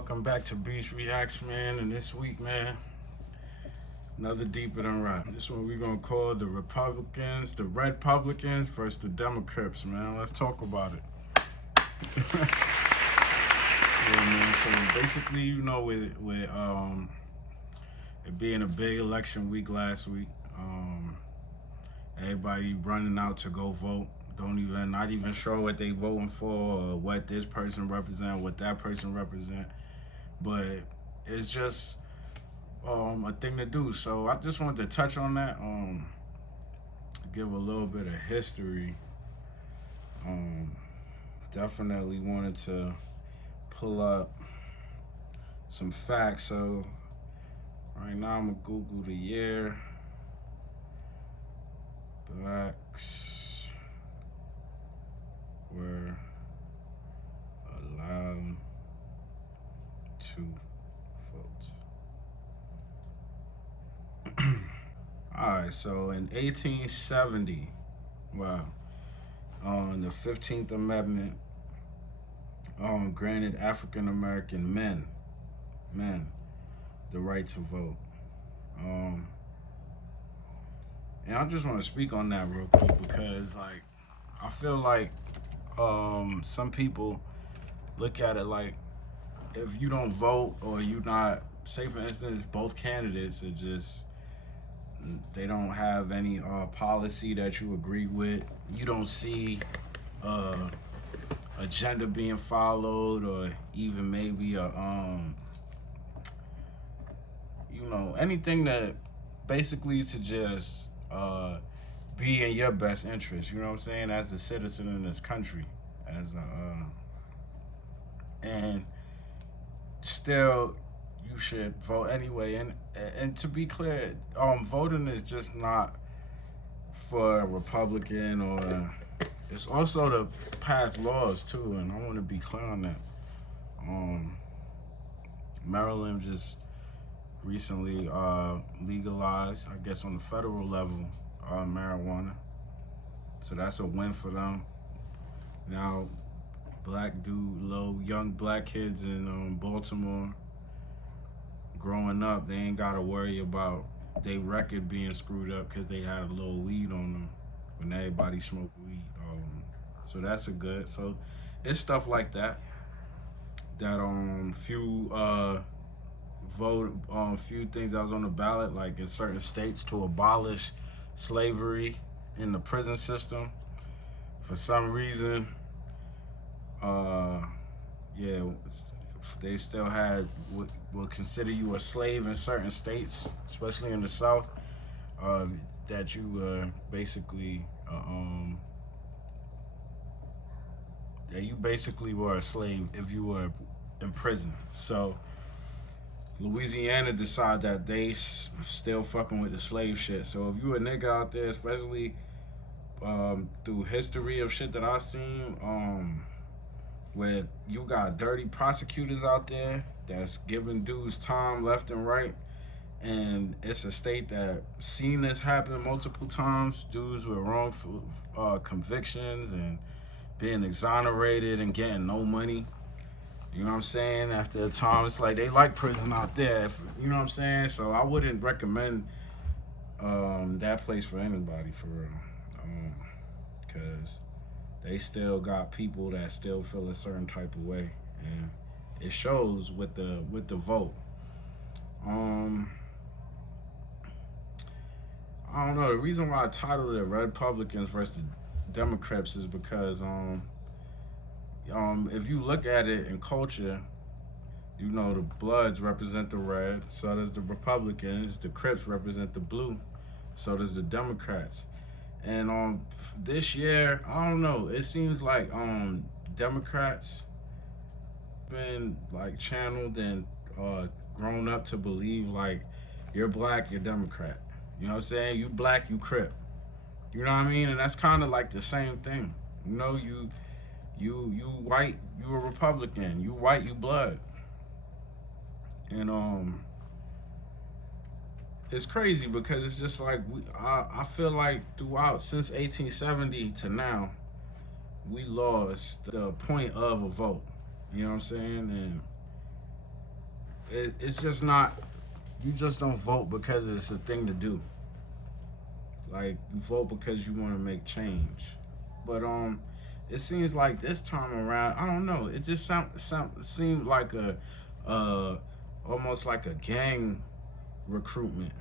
welcome back to Beeze Reacts, man. And this week, man, another Deeper Than Rap. This one we're gonna call the Redpublicans Vs the Democrips, man. Let's talk about it. Yeah, man. So basically, you know, with it being a big election week last week, everybody running out to go vote. Not even sure what they voting for or what this person represent, what that person represent. But it's just a thing to do. So I just wanted to touch on that. Give a little bit of history. Definitely wanted to pull up some facts. So right now I'm gonna Google the year. Blacks were allowed to vote. Alright, so in 1870, the 15th Amendment granted African American men the right to vote. And I just want to speak on that real quick because, like, I feel like some people look at it like if you don't vote or you not, say for instance, both candidates are just, they don't have any policy that you agree with. You don't see agenda being followed, or even maybe you know, anything that basically to just be in your best interest, you know what I'm saying, as a citizen in this country, and still you should vote anyway. And to be clear, voting is just not for a Republican, or it's also to pass laws too, and I want to be clear on that. Maryland just recently legalized, I guess on the federal level, marijuana. So that's a win for them. Now, young black kids in Baltimore, growing up, they ain't gotta worry about their record being screwed up because they had a little weed on them when everybody smoked weed. So that's a good. So it's stuff like that few things that was on the ballot, like in certain states, to abolish slavery in the prison system. For some reason, they still would consider you a slave in certain states, especially in the South, that you basically were a slave if you were in prison. So Louisiana decided that they still fucking with the slave shit. So if you a nigga out there, especially through history of shit that I've seen, where you got dirty prosecutors out there that's giving dudes time left and right, and it's a state that seen this happen multiple times, dudes with wrongful convictions and being exonerated and getting no money. You know what I'm saying? After a time, it's like they like prison out there. You know what I'm saying? So I wouldn't recommend that place for anybody, for real. Because they still got people that still feel a certain type of way. And it shows with the vote. I don't know. The reason why I titled it Redpublicans Vs Democrips is because if you look at it in culture, you know, the Bloods represent the red, so does the Republicans. The Crips represent the blue, so does the Democrats. And this year, I don't know, it seems like Democrats been like channeled and grown up to believe like, you're black, you're Democrat. You know what I'm saying? You black, you Crip. You know what I mean? And that's kind of like the same thing. You know, you white, you a Republican. You white, you blood. And it's crazy because it's just like I feel like throughout, since 1870 to now, we lost the point of a vote. You know what I'm saying? it's just not. You just don't vote because it's a thing to do. Like you vote because you want to make change. But it seems like this time around, I don't know. It just seemed like uh, almost like a gang recruitment.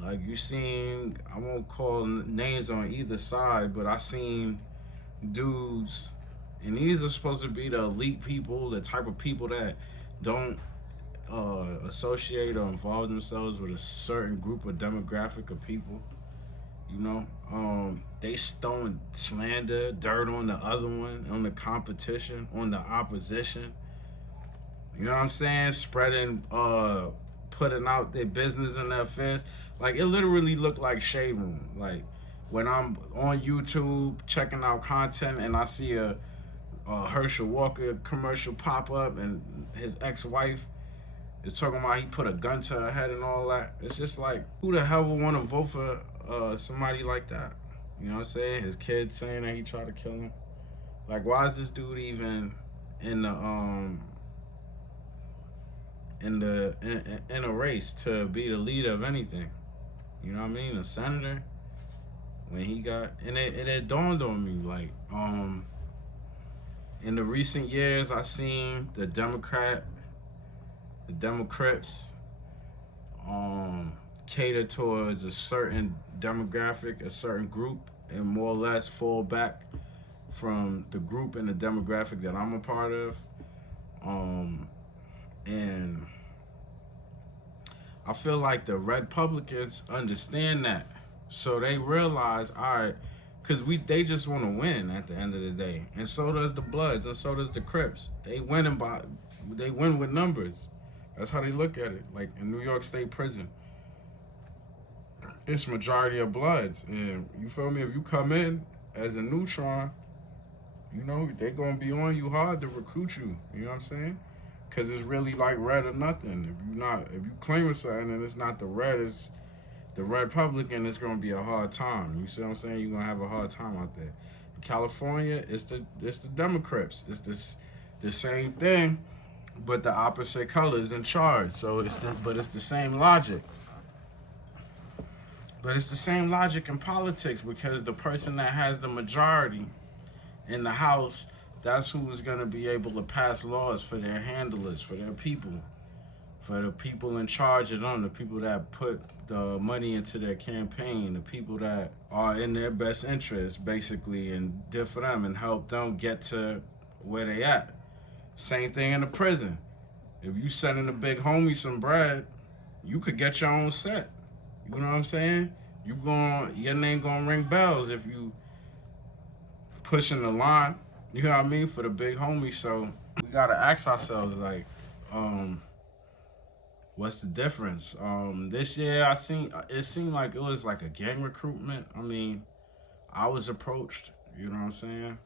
Like you seen, I won't call names on either side, but I seen dudes, and these are supposed to be the elite people, the type of people that don't associate or involve themselves with a certain group of demographic of people. You know, they throwing slander, dirt on the other one, on the competition, on the opposition. You know what I'm saying? Spreading, putting out their business in their affairs. Like it literally looked like shade room. Like when I'm on YouTube checking out content and I see a Herschel Walker commercial pop up and his ex-wife is talking about he put a gun to her head and all that. It's just like, who the hell would want to vote for somebody like that? You know what I'm saying? His kid saying that he tried to kill him. Like, why is this dude even in the in a race to be the leader of anything? You know what I mean? A senator. When he got, and it dawned on me, like, in the recent years, I seen the Democrips, cater towards a certain demographic, a certain group, and more or less fall back from the group and the demographic that I'm a part of. And I feel like the Redpublicans understand that. So they realize, all right, because they just want to win at the end of the day. And so does the Bloods, and so does the Crips. They win with numbers. That's how they look at it. Like in New York State Prison, it's majority of Bloods. And you feel me? If you come in as a neutron, you know, they going to be on you hard to recruit you. You know what I'm saying? Because it's really like red or nothing. If you claim something and it's not the red, it's the Republican, it's gonna be a hard time. You see what I'm saying? You're gonna have a hard time out there. In California, it's the Democrips. It's the same thing, but the opposite colors in charge. So it's the same logic. But it's the same logic in politics because the person that has the majority in the House, that's who is gonna be able to pass laws for their handlers, for their people, for the people in charge of them, the people that put the money into their campaign, the people that are in their best interest, basically, and did for them and help them get to where they at. Same thing in the prison. If you sending a big homie some bread, you could get your own set. You know what I'm saying? Your name gonna ring bells if you pushing the line. You know what I mean? For the big homie. So we gotta ask ourselves, like, what's the difference? This year it seemed like it was like a gang recruitment. I mean, I was approached, you know what I'm saying,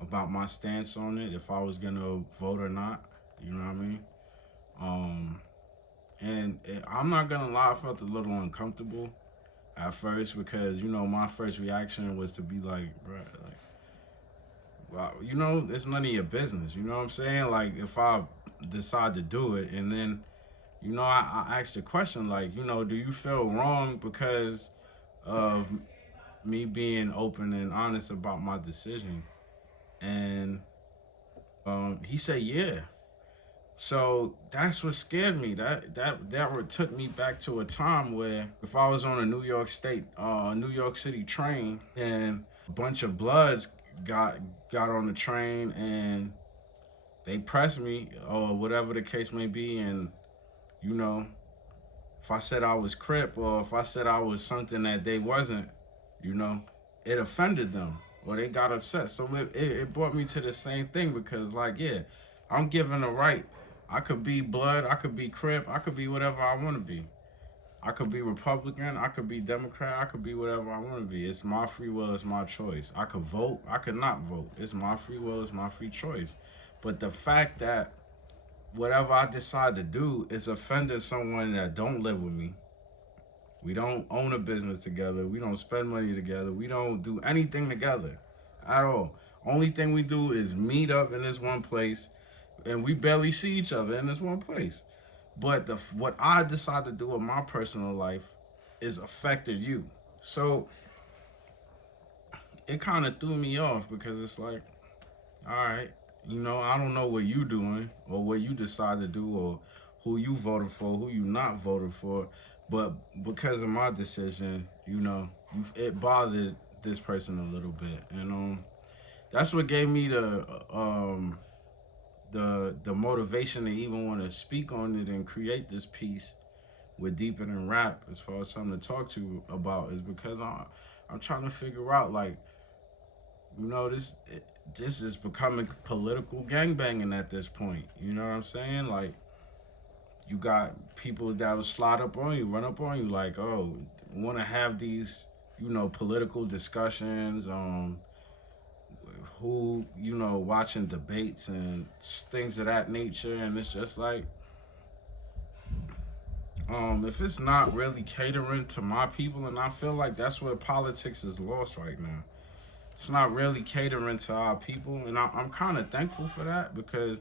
about my stance on it, if I was gonna vote or not, you know what I mean? I'm not gonna lie, I felt a little uncomfortable at first because, you know, my first reaction was to be like, bro, like, well, you know, it's none of your business, you know what I'm saying? Like, if I decide to do it, and then, you know, I asked the question, like, you know, do you feel wrong because of me being open and honest about my decision? And he said, yeah. So that's what scared me. That took me back to a time where if I was on a New York City train, and a bunch of Bloods got on the train and they pressed me or whatever the case may be, and you know, if I said I was Crip or if I said I was something that they wasn't, you know, it offended them or they got upset. So it brought me to the same thing because, like, yeah, I'm given a right. I could be Blood, I could be Crip, I could be whatever I want to be. I could be Republican, I could be Democrat, I could be whatever I want to be. It's my free will, it's my choice. I could vote, I could not vote. It's my free will, it's my free choice. But the fact that whatever I decide to do is offending someone that don't live with me, we don't own a business together, we don't spend money together, we don't do anything together at all. Only thing we do is meet up in this one place and we barely see each other in this one place. But what I decide to do in my personal life is affected you. So it kind of threw me off because it's like, all right, I don't know what you doing or what you decide to do or who you voted for, who you not voted for, but because of my decision, it bothered this person a little bit, and that's what gave me the motivation to even want to speak on it and create this piece with Deeper Than Rap as far as something to talk to about is because I'm trying to figure out, like, this is becoming political gangbanging at this point. You know what I'm saying? Like, you got people that will slide up on you, run up on you, like, oh, want to have these, political discussions on who, watching debates and things of that nature. And it's just like, if it's not really catering to my people, and I feel like that's where politics is lost right now. It's not really catering to our people, and I'm kind of thankful for that because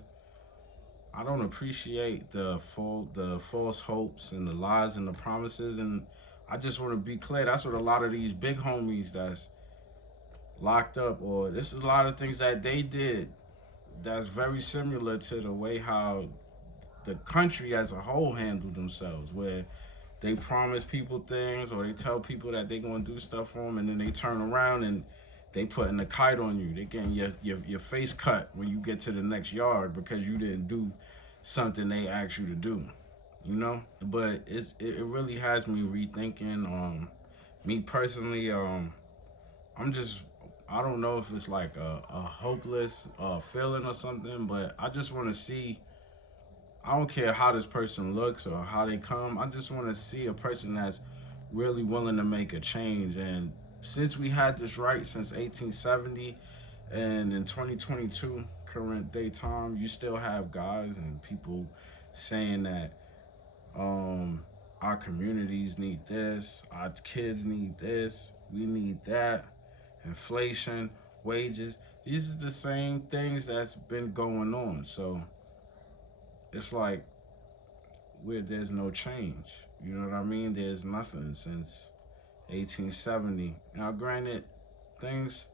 I don't appreciate the false hopes and the lies and the promises, and I just want to be clear. That's what a lot of these big homies that's locked up, or this is a lot of things that they did that's very similar to the way how the country as a whole handled themselves, where they promise people things or they tell people that they're gonna do stuff for them, and then they turn around and they putting a kite on you. They getting your face cut when you get to the next yard because you didn't do something they asked you to do. But it really has me rethinking. Me personally, I'm just, I don't know if it's like a hopeless feeling or something, but I just want to see. I don't care how this person looks or how they come. I just want to see a person that's really willing to make a change. And since we had this right since 1870, and in 2022, current day time, you still have guys and people saying that our communities need this, our kids need this, we need that, inflation, wages. These are the same things that's been going on. So it's like where there's no change. You know what I mean? There's nothing since 1870. Now, granted, things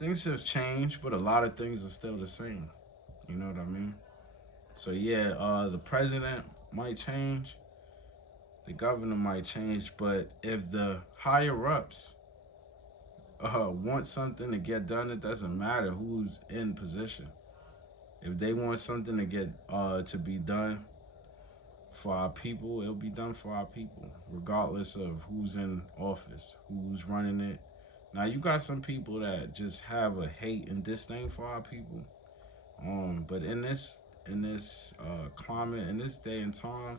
have changed, but a lot of things are still the same. You know what I mean? So yeah, the president might change, the governor might change, but if the higher ups want something to get done, it doesn't matter who's in position. If they want something to get to be done for our people, it'll be done for our people, regardless of who's in office, who's running it. Now, you got some people that just have a hate and disdain for our people. But in this climate, in this day and time,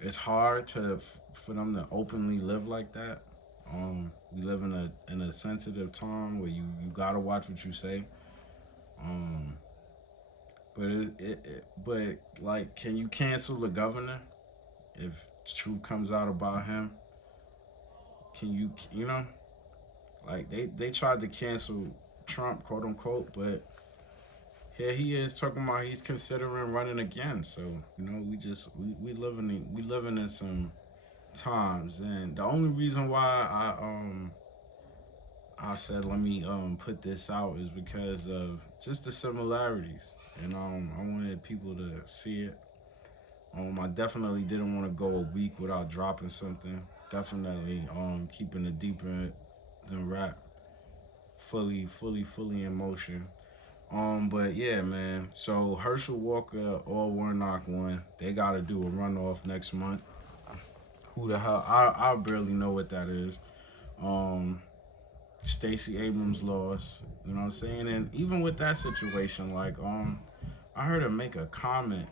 it's hard for them to openly live like that. We live in a sensitive time where you gotta watch what you say. But like, can you cancel the governor if truth comes out about him? Can you know, like they tried to cancel Trump, quote unquote, but here he is talking about he's considering running again. So we living in some times, and the only reason why I said let me put this out is because of just the similarities, and I wanted people to see it. I definitely didn't want to go a week without dropping something. Definitely keeping it deeper than rap, fully in motion. But yeah, man. So Herschel Walker or Warnock won. They got to do a runoff next month. Who the hell? I barely know what that is. Stacey Abrams lost. You know what I'm saying? And even with that situation, like I heard her make a comment,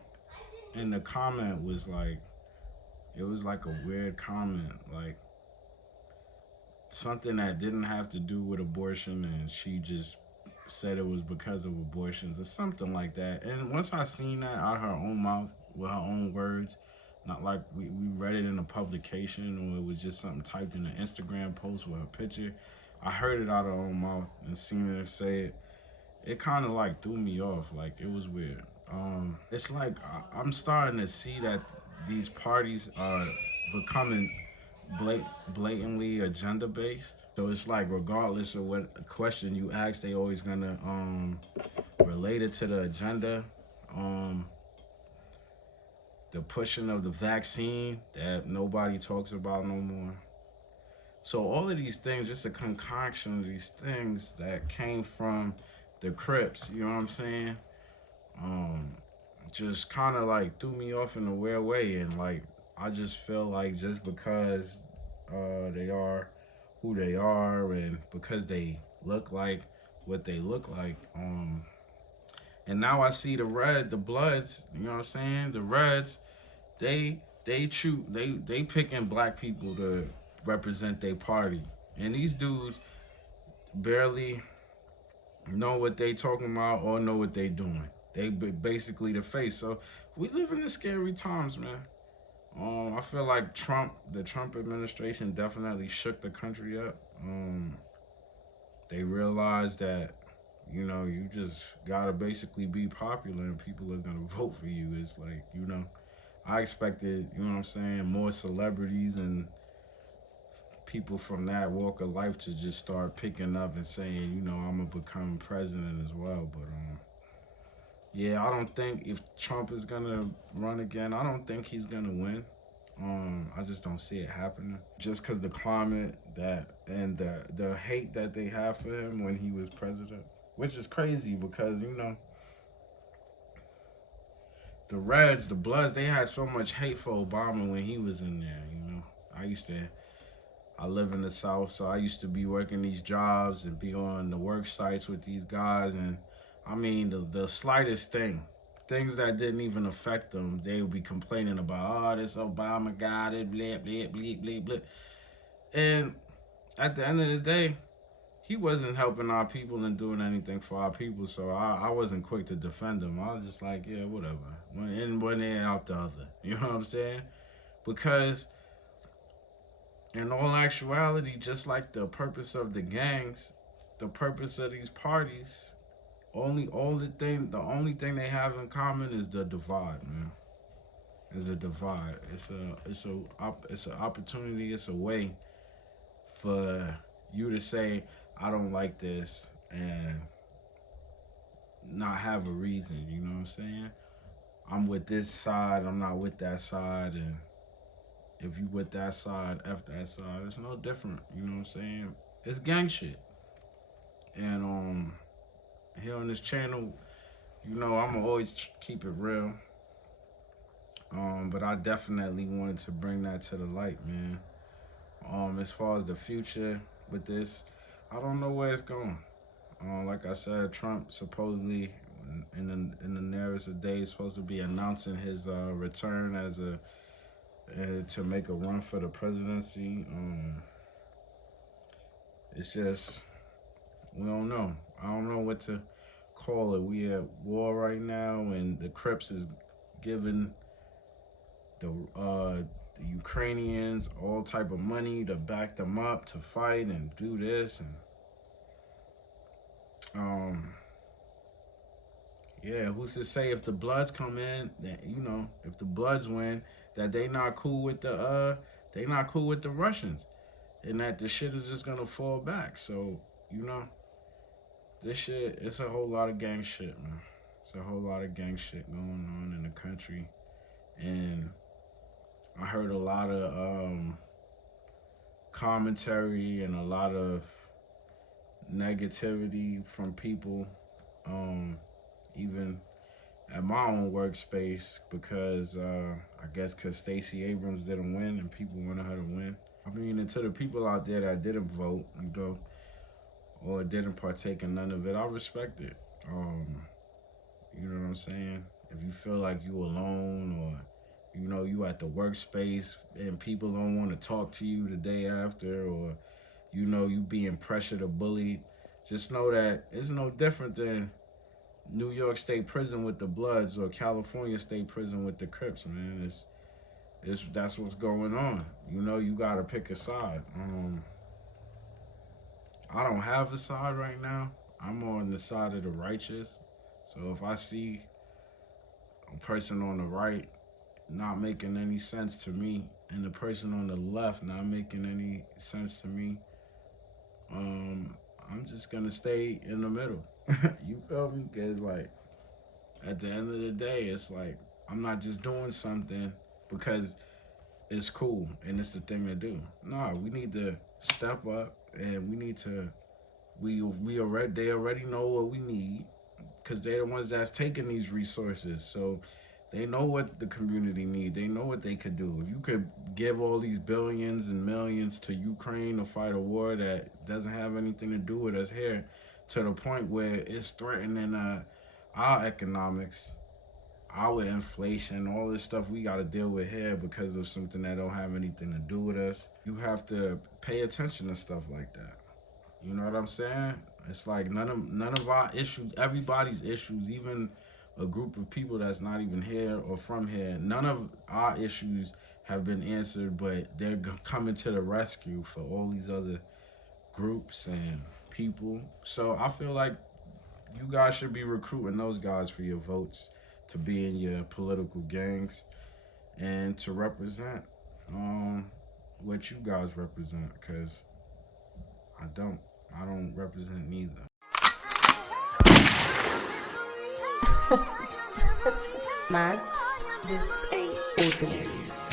and the comment was like, it was like a weird comment, like something that didn't have to do with abortion, and she just said it was because of abortions or something like that. And once I seen that out of her own mouth with her own words, not like we read it in a publication or it was just something typed in an Instagram post with a picture. I heard it out of her own mouth and seen her say it. it kind of like threw me off. Like it was weird. It's like I'm starting to see that these parties are becoming blatantly agenda based. So it's like regardless of what question you ask, they always gonna relate it to the agenda. Um, the pushing of the vaccine that nobody talks about no more. So all of these things, just a concoction of these things that came from the Crips, you know what I'm saying? Um, just kind of like threw me off in a weird way, and like I just feel like just because they are who they are, and because they look like what they look like, and now I see the Bloods, you know what I'm saying? The Reds, they picking black people to represent their party, and these dudes barely know what they talking about or know what they doing. They basically the face. So we live in the scary times, man. I feel like the Trump administration definitely shook the country up. They realized that you just gotta basically be popular and people are gonna vote for you. It's like I expected, you know what I'm saying, more celebrities and people from that walk of life to just start picking up and saying, I'm gonna become president as well. But yeah, I don't think if Trump is gonna run again, I don't think he's gonna win. I just don't see it happening. Just because the climate that and the hate that they have for him when he was president, which is crazy because the Reds, the Bloods, they had so much hate for Obama when he was in there. I live in the South, so I used to be working these jobs and be on the work sites with these guys. And I mean, the slightest things that didn't even affect them, they would be complaining about, oh, this Obama guy, it, blah, blah, blah, blah, blah. And at the end of the day, he wasn't helping our people and doing anything for our people. So I wasn't quick to defend him. I was just like, yeah, whatever. One in, one ear, out the other. You know what I'm saying? Because in all actuality, just like the purpose of the gangs, the purpose of these parties, the only thing they have in common is the divide, man. Is a divide. It's an opportunity. It's a way for you to say I don't like this and not have a reason. You know what I'm saying? I'm with this side. I'm not with that side, and if you with that side, F that side. It's no different. You know what I'm saying? It's gang shit. And here on this channel, I'ma always keep it real. But I definitely wanted to bring that to the light, man. As far as the future with this, I don't know where it's going. Like I said, Trump supposedly in the nearest days supposed to be announcing his return as to make a run for the presidency. It's just we don't know. I don't know what to call it. We at war right now, and the Crips is giving the Ukrainians all type of money to back them up to fight and do this, and yeah, who's to say if the Bloods come in that if the Bloods win that they not cool with the Russians, and that the shit is just gonna fall back. So this shit, it's a whole lot of gang shit, man. It's a whole lot of gang shit going on in the country, and I heard a lot of commentary and a lot of negativity from people, even at my own workspace, because I guess because Stacey Abrams didn't win and people wanted her to win. I mean, and to the people out there that didn't vote, or didn't partake in none of it, I respect it. You know what I'm saying? If you feel like you alone, or you at the workspace and people don't want to talk to you the day after, or you being pressured or bullied, just know that it's no different than New York State Prison with the Bloods or California State Prison with the Crips, man. That's what's going on. You gotta pick a side. I don't have a side right now. I'm on the side of the righteous. So if I see a person on the right not making any sense to me, and the person on the left not making any sense to me, um, I'm just gonna stay in the middle. You feel me? Cause like at the end of the day, it's like I'm not just doing something because it's cool and it's the thing to do. Nah, we need to step up and we need to we already they already know what we need because they're the ones that's taking these resources. So they know what the community need. They know what they could do. If you could give all these billions and millions to Ukraine to fight a war that doesn't have anything to do with us here, to the point where it's threatening our economics, our inflation, all this stuff we got to deal with here because of something that don't have anything to do with us. You have to pay attention to stuff like that. You know what I'm saying? It's like none of our issues, everybody's issues, even a group of people that's not even here or from here, none of our issues have been answered, but they're coming to the rescue for all these other groups and people. So I feel like you guys should be recruiting those guys for your votes to be in your political gangs and to represent what you guys represent, because I don't. I don't represent neither. Mads, this ain't ordinary.